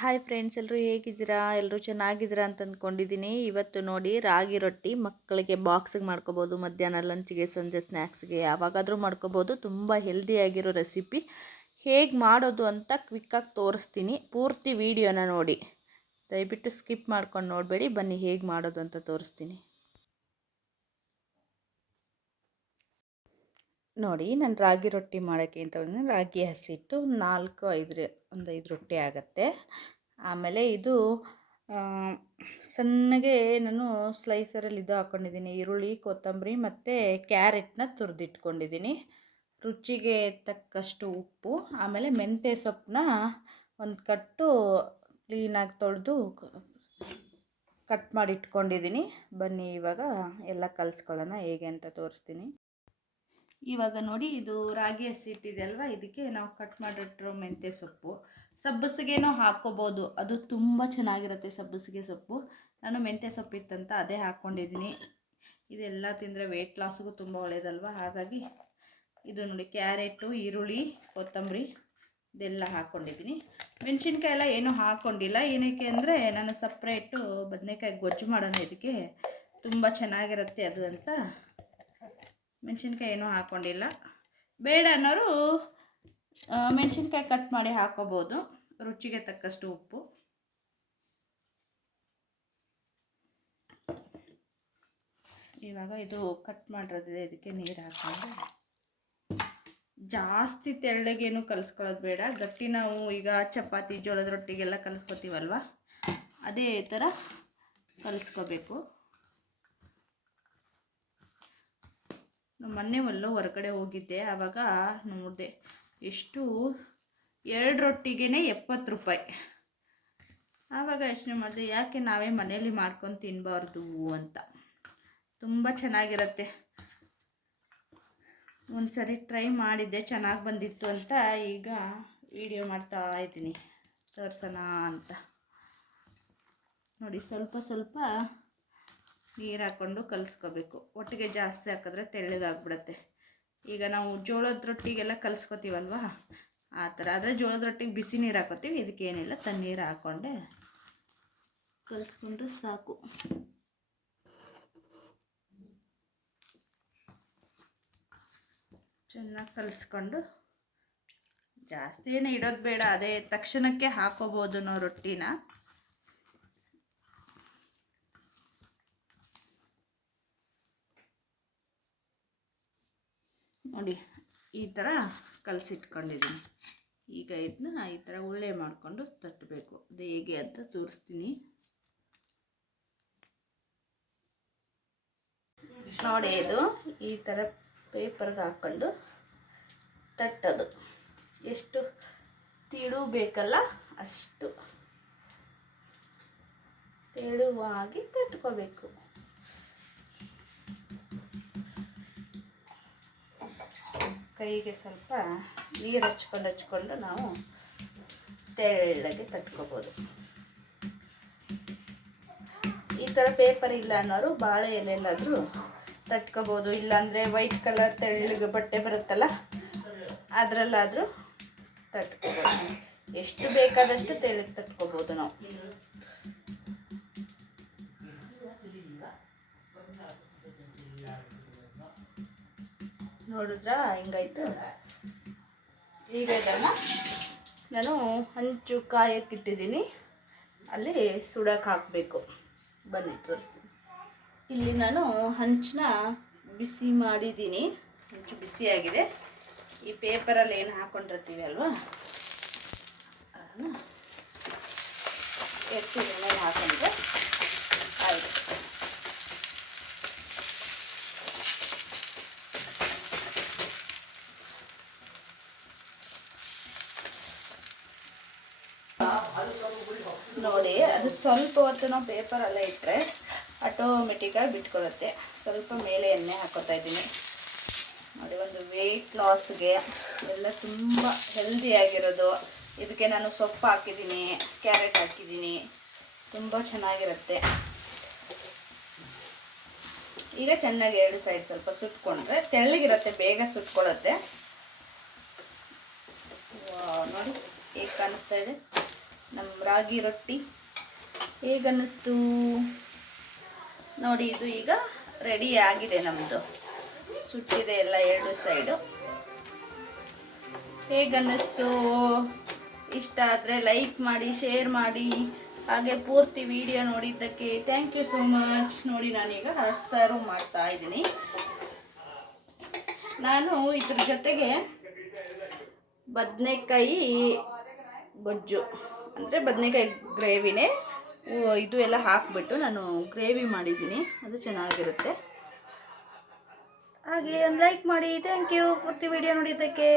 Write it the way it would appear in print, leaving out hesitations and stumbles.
Hi friends, ಎಲ್ಲರೂ ಹೇಗಿದ್ದೀರಾ? ಎಲ್ಲರೂ ಚೆನ್ನಾಗಿದ್ದೀರಾ ಅಂತ ಅಂದ್ಕೊಂಡಿದ್ದೀನಿ. ಇವತ್ತು ನೋಡಿ ರಾಗಿ ರೊಟ್ಟಿ ಮಕ್ಕಳಿಗೆ ಬಾಕ್ಸಿಗೆ ಮಾಡ್ಕೋಬೋದು, ಮಧ್ಯಾಹ್ನ ಲಂಚ್ಗೆ, ಸಂಜೆ ಸ್ನ್ಯಾಕ್ಸ್ಗೆ ಯಾವಾಗಾದರೂ ಮಾಡ್ಕೋಬೋದು. ತುಂಬ ಹೆಲ್ದಿಯಾಗಿರೋ ರೆಸಿಪಿ ಹೇಗೆ ಮಾಡೋದು ಅಂತ ಕ್ವಿಕ್ಕಾಗಿ ತೋರಿಸ್ತೀನಿ. ಪೂರ್ತಿ ವಿಡಿಯೋನ ನೋಡಿ, ದಯವಿಟ್ಟು ಸ್ಕಿಪ್ ಮಾಡ್ಕೊಂಡು ನೋಡಬೇಡಿ. ಬನ್ನಿ ಹೇಗೆ ಮಾಡೋದು ಅಂತ ತೋರಿಸ್ತೀನಿ. ನೋಡಿ, ನಾನು ರಾಗಿ ರೊಟ್ಟಿ ಮಾಡೋಕ್ಕೆ ಅಂತ ರಾಗಿ ಹಸಿಟ್ಟು 4-5 ರೊಟ್ಟಿ ಆಗುತ್ತೆ. ಆಮೇಲೆ ಇದು ಸಣ್ಣಗೆ ನಾನು ಸ್ಲೈಸರಲ್ಲಿ ಇದು ಹಾಕ್ಕೊಂಡಿದ್ದೀನಿ, ಈರುಳ್ಳಿ, ಕೊತ್ತಂಬರಿ ಮತ್ತು ಕ್ಯಾರೆಟ್ನ ತುರಿದಿಟ್ಕೊಂಡಿದ್ದೀನಿ. ರುಚಿಗೆ ತಕ್ಕಷ್ಟು ಉಪ್ಪು, ಆಮೇಲೆ ಮೆಂತ್ಯ ಸೊಪ್ಪನ್ನ ಒಂದು ಕಟ್ಟು ಕ್ಲೀನಾಗಿ ತೊಳೆದು ಕಟ್ ಮಾಡಿ ಇಟ್ಕೊಂಡಿದ್ದೀನಿ. ಬನ್ನಿ ಇವಾಗ ಎಲ್ಲ ಕಲಿಸ್ಕೊಳ್ಳೋಣ, ಹೇಗೆ ಅಂತ ತೋರಿಸ್ತೀನಿ. ಇವಾಗ ನೋಡಿ, ಇದು ರಾಗಿ ಹಸಿಟ್ಟಿದೆ ಅಲ್ವಾ, ಇದಕ್ಕೆ ನಾವು ಕಟ್ ಮಾಡಿಟ್ಟಿರೋ ಮೆಂತ್ಯ ಸೊಪ್ಪು, ಸಬ್ಬಸಿಗೆನೂ ಹಾಕ್ಕೋಬೋದು, ಅದು ತುಂಬ ಚೆನ್ನಾಗಿರುತ್ತೆ ಸಬ್ಬಸಿಗೆ ಸೊಪ್ಪು. ನಾನು ಮೆಂತ್ಯ ಸೊಪ್ಪು ಇತ್ತಂತ ಅದೇ ಹಾಕ್ಕೊಂಡಿದ್ದೀನಿ. ಇದೆಲ್ಲ ತಿಂದರೆ ವೆಯ್ಟ್ ಲಾಸ್ಗೂ ತುಂಬ ಒಳ್ಳೆಯದಲ್ವ, ಹಾಗಾಗಿ ಇದು ನೋಡಿ ಕ್ಯಾರೆಟು, ಈರುಳ್ಳಿ, ಕೊತ್ತಂಬರಿ ಇದೆಲ್ಲ ಹಾಕ್ಕೊಂಡಿದ್ದೀನಿ. ಮೆಣಸಿನ್ಕಾಯಿ ಎಲ್ಲ ಏನೂ ಹಾಕ್ಕೊಂಡಿಲ್ಲ. ಏನಕ್ಕೆ ಅಂದರೆ ನಾನು ಸಪ್ರೇಟು ಬದನೆಕಾಯಿ ಗೊಜ್ಜು ಮಾಡೋಣ, ಇದಕ್ಕೆ ತುಂಬ ಚೆನ್ನಾಗಿರುತ್ತೆ ಅದು ಅಂತ ಮೆಣಸಿನ್ಕಾಯಿ ಏನೂ ಹಾಕ್ಕೊಂಡಿಲ್ಲ. ಬೇಡ ಅನ್ನೋರು ಮೆಣಸಿನ್ಕಾಯಿ ಕಟ್ ಮಾಡಿ ಹಾಕ್ಕೋಬೋದು. ರುಚಿಗೆ ತಕ್ಕಷ್ಟು ಉಪ್ಪು. ಇವಾಗ ಇದು ಕಟ್ ಮಾಡಿರೋದಿದೆ, ಇದಕ್ಕೆ ನೀರು ಹಾಕ್ಕೊಂಡು ಜಾಸ್ತಿ ತೆಳ್ಳಗೇನು ಕಲಿಸ್ಕೊಳ್ಳೋದು ಬೇಡ. ಗಟ್ಟಿ ನಾವು ಈಗ ಚಪಾತಿ, ಜೋಳದ ರೊಟ್ಟಿಗೆಲ್ಲ ಕಲಿಸ್ಕೊತೀವಲ್ವ, ಅದೇ ಥರ ಕಲಿಸ್ಕೋಬೇಕು. ಮೊನ್ನೆ ಹೊರಗಡೆ ಹೋಗಿದ್ದೆ, ಆವಾಗ ನೋಡಿದೆ ಎಷ್ಟು 2 ರೊಟ್ಟಿಗೆ 70 ರೂಪಾಯಿ. ಆವಾಗ ಯೋಚನೆ ಮಾಡಿದೆ, ಯಾಕೆ ನಾವೇ ಮನೆಯಲ್ಲಿ ಮಾಡ್ಕೊಂಡು ತಿನ್ನಬಾರ್ದು ಅಂತ. ತುಂಬ ಚೆನ್ನಾಗಿರುತ್ತೆ. ಒಂದು ಸರಿ ಟ್ರೈ ಮಾಡಿದ್ದೆ, ಚೆನ್ನಾಗಿ ಬಂದಿತ್ತು ಅಂತ ಈಗ ವಿಡಿಯೋ ಮಾಡ್ತಾ ಇದ್ದೀನಿ ತೋರಿಸೋಣ ಅಂತ. ನೋಡಿ, ಸ್ವಲ್ಪ ಸ್ವಲ್ಪ ನೀರು ಹಾಕ್ಕೊಂಡು ಕಲಿಸ್ಕೋಬೇಕು. ಒಟ್ಟಿಗೆ ಜಾಸ್ತಿ ಹಾಕಿದ್ರೆ ತೆಳ್ಳಗಾಗ್ಬಿಡುತ್ತೆ. ಈಗ ನಾವು ಜೋಳದ ರೊಟ್ಟಿಗೆಲ್ಲ ಕಲಿಸ್ಕೊತೀವಲ್ವ, ಆ ಥರ. ಆದರೆ ಜೋಳದ ರೊಟ್ಟಿಗೆ ಬಿಸಿ ನೀರು ಹಾಕೋತೀವಿ, ಇದಕ್ಕೇನಿಲ್ಲ, ತಣ್ಣೀರು ಹಾಕ್ಕೊಂಡೆ ಕಲಿಸ್ಕೊಂಡ್ರೆ ಸಾಕು. ಚೆನ್ನಾಗಿ ಕಲಿಸ್ಕೊಂಡು, ಜಾಸ್ತಿ ಏನು ಇಡೋದು ಬೇಡ, ಅದೇ ತಕ್ಷಣಕ್ಕೆ ಹಾಕೋಬೋದು ನಾವು ರೊಟ್ಟಿನ. ನೋಡಿ, ಈ ಥರ ಕಲಸಿಟ್ಕೊಂಡಿದ್ದೀನಿ. ಈಗ ಇದನ್ನ ಈ ಥರ ಉಳ್ಳೆ ಮಾಡಿಕೊಂಡು ತಟ್ಟಬೇಕು. ಅದು ಹೇಗೆ ಅಂತ ತೋರಿಸ್ತೀನಿ ನೋಡಿ. ಇದು ಈ ಥರ ಪೇಪರ್ಗೆ ಹಾಕ್ಕೊಂಡು ತಟ್ಟೋದು. ಎಷ್ಟು ತೆಳು ಬೇಕಲ್ಲ ಅಷ್ಟು ತೆಳುವಾಗಿ ತಟ್ಕೋಬೇಕು. ಕೈಗೆ ಸ್ವಲ್ಪ ನೀರು ಹಚ್ಕೊಂಡು ನಾವು ತೆಳ್ಳಗೆ ತಟ್ಕೋಬೋದು. ಈ ಥರ ಪೇಪರ್ ಇಲ್ಲ ಅನ್ನೋರು ಬಾಳೆ ಎಲೆಲ್ಲಾದರೂ ತಟ್ಕೋಬೋದು. ಇಲ್ಲಾಂದರೆ ವೈಟ್ ಕಲರ್ ತೆಳ್ಳಗೆ ಬಟ್ಟೆ ಬರುತ್ತಲ್ಲ, ಅದರಲ್ಲಾದರೂ ತಟ್ಕೋಬೋದು. ಎಷ್ಟು ಬೇಕಾದಷ್ಟು ತೆಳ್ಳಗೆ ತಟ್ಕೋಬೋದು ನಾವು. ನೋಡಿದ್ರಾ ಹಿಂಗಾಯ್ತು. ಈಗ ಇದನ್ನು ನಾನು ಹಂಚು ಕಾಯಕ್ಕಿಟ್ಟಿದ್ದೀನಿ, ಅಲ್ಲಿ ಸುಡಕ್ಕೆ ಹಾಕಬೇಕು. ಬನ್ನಿ ತೋರಿಸ್ತೀನಿ. ಇಲ್ಲಿ ನಾನು ಹಂಚನ್ನ ಬಿಸಿ ಮಾಡಿದ್ದೀನಿ, ಹಂಚು ಬಿಸಿಯಾಗಿದೆ. ಈ ಪೇಪರಲ್ಲಿ ಏನು ಹಾಕ್ಕೊಂಡಿರ್ತೀವಿ ಅಲ್ವಾ, ಅದನ್ನು ಎತ್ತಿ ಮೇಲೆ ಹಾಕೊಂಡ್ರೆ ಆಯಿತು. ನೋಡಿ, ಅದು ಸ್ವಲ್ಪ ಹೊತ್ತು ನಾವು ಪೇಪರಲ್ಲೇ ಇಟ್ಟರೆ ಆಟೋಮೆಟಿಕ್ಕಾಗಿ ಬಿಟ್ಕೊಳ್ಳುತ್ತೆ. ಸ್ವಲ್ಪ ಮೇಲೆ ಎಣ್ಣೆ ಹಾಕೋತಾ ಇದ್ದೀನಿ. ನೋಡಿ, ಒಂದು ವೆಯ್ಟ್ ಲಾಸ್ಗೆ ಎಲ್ಲ ತುಂಬ ಹೆಲ್ದಿಯಾಗಿರೋದು. ಇದಕ್ಕೆ ನಾನು ಸೊಪ್ಪು ಹಾಕಿದ್ದೀನಿ, ಕ್ಯಾರೆಟ್ ಹಾಕಿದ್ದೀನಿ, ತುಂಬ ಚೆನ್ನಾಗಿರುತ್ತೆ. ಈಗ ಚೆನ್ನಾಗಿ 2 ಸೈಡ್ ಸ್ವಲ್ಪ ಸುಟ್ಕೊಂಡ್ರೆ ತೆಳ್ಳಗಿರುತ್ತೆ, ಬೇಗ ಸುಟ್ಕೊಳ್ಳುತ್ತೆ. ನೋಡಿ ಹೇಗೆ ಕಾಣಿಸ್ತಾ ಇದೆ. ನಮ್ಮ ರಾಗಿ ರೊಟ್ಟಿ. ಹೇಗನ್ನಿಸ್ತು ನೋಡಿ. ಇದು ಈಗ ರೆಡಿ ಆಗಿದೆ ನಮ್ಮದು. ಸುಟ್ಟಿದೆ ಎಲ್ಲ 2 ಸೈಡು. ಹೇಗನ್ನಿಸ್ತು? ಇಷ್ಟ ಆದರೆ ಲೈಕ್ ಮಾಡಿ, ಶೇರ್ ಮಾಡಿ, ಹಾಗೆ ಪೂರ್ತಿ ವಿಡಿಯೋ ನೋಡಿದ್ದಕ್ಕೆ ಥ್ಯಾಂಕ್ ಯು ಸೋ ಮಚ್. ನೋಡಿ ನಾನೀಗ ಸರ್ವ್ ಮಾಡ್ತಾ ಇದ್ದೀನಿ. ನಾನು ಇದ್ರ ಜೊತೆಗೆ ಬದನೆಕಾಯಿ ಗೊಜ್ಜು ಅಂದರೆ ಬದನೆಕಾಯಿ ಗ್ರೇವಿನೇ ಇದು ಎಲ್ಲ ಹಾಕಿಬಿಟ್ಟು ನಾನು ಗ್ರೇವಿ ಮಾಡಿದ್ದೀನಿ. ಅದು ಚೆನ್ನಾಗಿರುತ್ತೆ. ಹಾಗೆ ಒಂದು ಲೈಕ್ ಮಾಡಿ. ಥ್ಯಾಂಕ್ ಯು ಪೂರ್ತಿ ವಿಡಿಯೋ ನೋಡಿದ್ದಕ್ಕೆ.